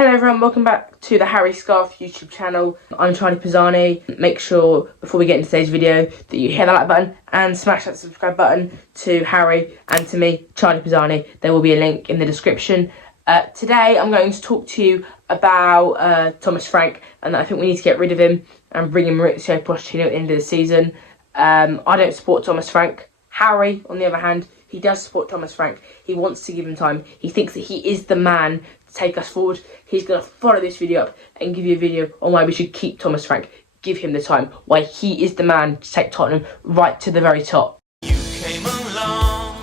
Hello everyone, welcome back to the Harry Scarfe YouTube channel. I'm Charlie Pisani. Make sure before we get into today's video that you hit that like button and smash that subscribe button to Harry and to me, Charlie Pisani. There will be a link in the description. Today I'm going to talk to you about Thomas Frank, and I think we need to get rid of him and bring in Mauricio Pochettino at the end of the season. I don't support Thomas Frank. Harry, on the other hand, he does support Thomas Frank. He wants to give him time. He thinks that he is the man to take us forward. He's going to follow this video up and give you a video on why we should keep Thomas Frank. Give him the time. Why he is the man to take Tottenham right to the very top. You came along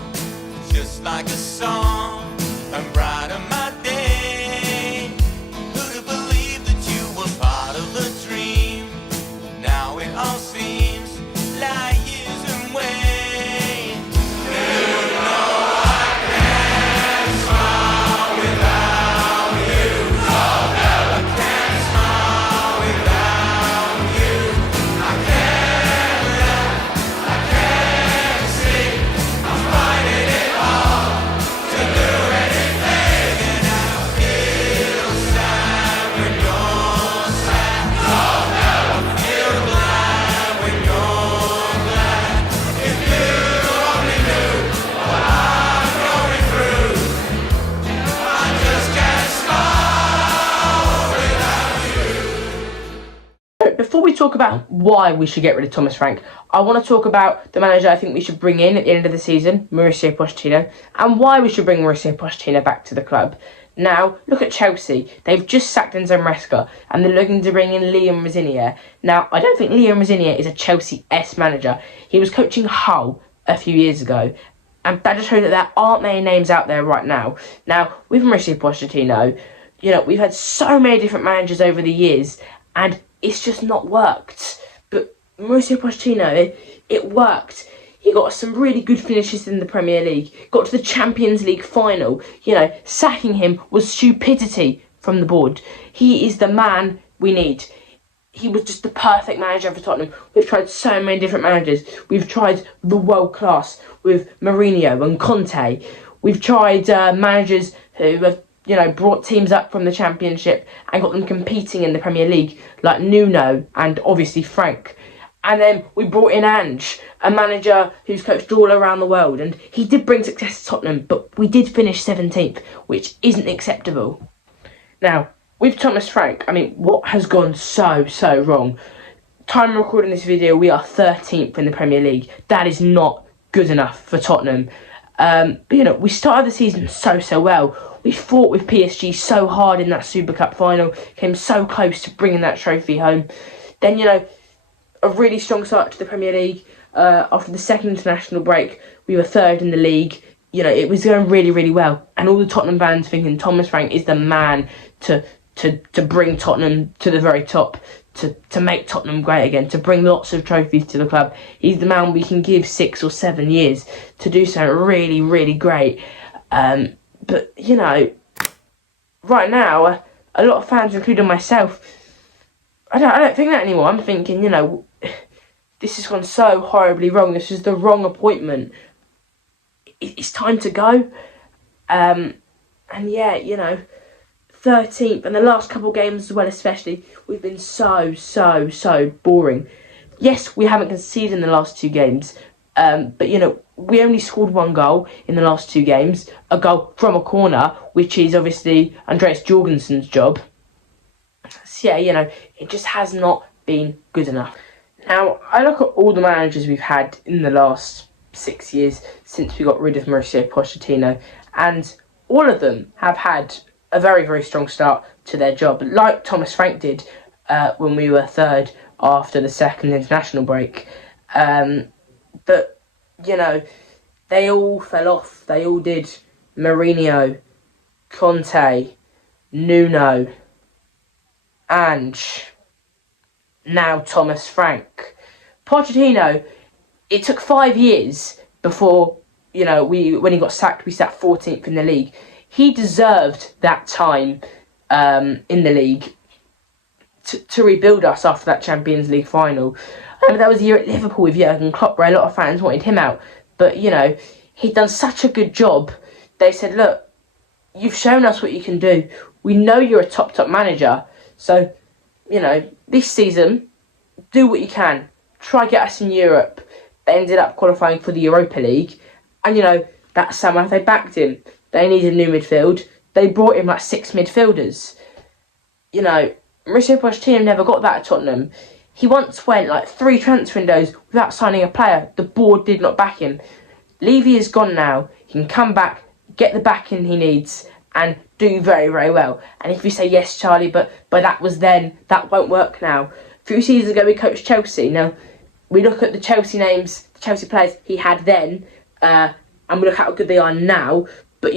just like a song and brightened my day. Who'd have believed that you were part of a dream? Now it all seems like years away. Before we talk about why we should get rid of Thomas Frank, I want to talk about the manager I think we should bring in at the end of the season, Mauricio Pochettino, and why we should bring Mauricio Pochettino back to the club. Now, look at Chelsea. They've just sacked Enzo Maresca, and they're looking to bring in Liam Rosinier. Now, I don't think Liam Rosinier is a Chelsea-esque manager. He was coaching Hull a few years ago, and that just shows that there aren't many names out there right now. Now, with Mauricio Pochettino, we've had so many different managers over the years, and it's just not worked. But Mauricio Pochettino, it worked. He got some really good finishes in the Premier League. Got to the Champions League final. Sacking him was stupidity from the board. He is the man we need. He was just the perfect manager for Tottenham. We've tried so many different managers. We've tried the world class with Mourinho and Conte. We've tried managers who have brought teams up from the Championship and got them competing in the Premier League, like Nuno and obviously Frank. And then we brought in Ange, a manager who's coached all around the world, and he did bring success to Tottenham, but we did finish 17th, which isn't acceptable. Now, with Thomas Frank, what has gone so wrong? Time of recording this video, we are 13th in the Premier League. That is not good enough for Tottenham. But we started the season so well. We fought with PSG so hard in that Super Cup final, came so close to bringing that trophy home. Then, a really strong start to the Premier League. After the second international break, we were third in the league. It was going really well. And all the Tottenham fans thinking Thomas Frank is the man to bring Tottenham to the very top, to make Tottenham great again, to bring lots of trophies to the club. He's the man we can give 6 or 7 years to do something really great. But, right now, a lot of fans, including myself, I don't think that anymore. I'm thinking, this has gone so horribly wrong. This is the wrong appointment. It's time to go. And yeah, 13th, and the last couple of games as well especially, we've been so boring. Yes, we haven't conceded in the last 2 games, but we only scored 1 goal in the last 2 games, a goal from a corner, which is obviously Andreas Jorgensen's job. So yeah, it just has not been good enough. Now, I look at all the managers we've had in the last 6 years since we got rid of Mauricio Pochettino, and all of them have had a very strong start to their job, like Thomas Frank did when we were third after the second international break. But, they all fell off. They all did. Mourinho, Conte, Nuno, Ange, now Thomas Frank. Pochettino, it took 5 years before, when he got sacked, we sat 14th in the league. He deserved that time in the league to rebuild us after that Champions League final. That was a year at Liverpool with Jurgen Klopp where a lot of fans wanted him out. But, he'd done such a good job. They said, look, you've shown us what you can do. We know you're a top manager. So, this season, do what you can. Try get us in Europe. They ended up qualifying for the Europa League. And, that summer they backed him. They needed new midfield. They brought in 6 midfielders. Mauricio Pochettino never got that at Tottenham. He once went 3 transfer windows without signing a player. The board did not back him. Levy is gone now. He can come back, get the backing he needs, and do very, very well. And if you say, yes, Charlie, but that was then, that won't work now. A few seasons ago, we coached Chelsea. Now, we look at the Chelsea names, the Chelsea players he had then, and we look at how good they are now. But,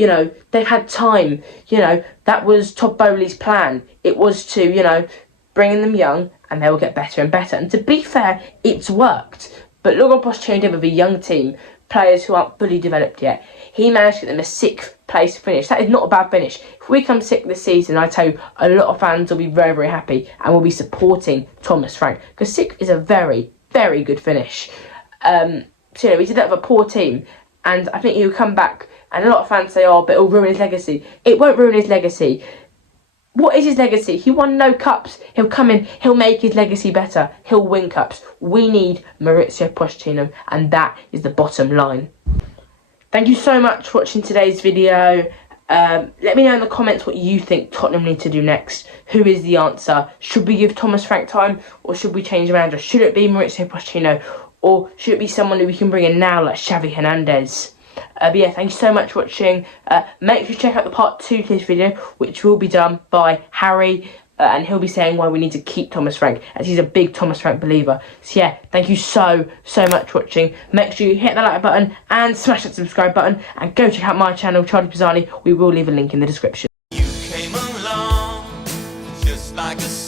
they've had time. That was Todd Bowley's plan. It was to, bring in them young, and they will get better and better. And to be fair, it's worked. But look what Pochettino did with a young team, players who aren't fully developed yet. He managed to get them a 6th place finish. That is not a bad finish. If we come 6th this season, I tell you, a lot of fans will be very, very happy and will be supporting Thomas Frank. Because 6th is a very, very good finish. We did that with a poor team. And I think he'll come back, and a lot of fans say, but it'll ruin his legacy. It won't ruin his legacy. What is his legacy? He won no cups. He'll come in, he'll make his legacy better. He'll win cups. We need Mauricio Pochettino, and that is the bottom line. Thank you so much for watching today's video. Let me know in the comments what you think Tottenham need to do next. Who is the answer? Should we give Thomas Frank time, or should we change the manager? Should it be Mauricio Pochettino, or should it be someone who we can bring in now, like Xavi Hernandez? But yeah, thank you so much for watching. Make sure you check out the part 2 to this video, which will be done by Harry, and he'll be saying why we need to keep Thomas Frank, as he's a big Thomas Frank believer. So yeah, thank you so much for watching. Make sure you hit the like button and smash that subscribe button, and go check out my channel, Charlie Pisani. We will leave a link in the description. You came along just like a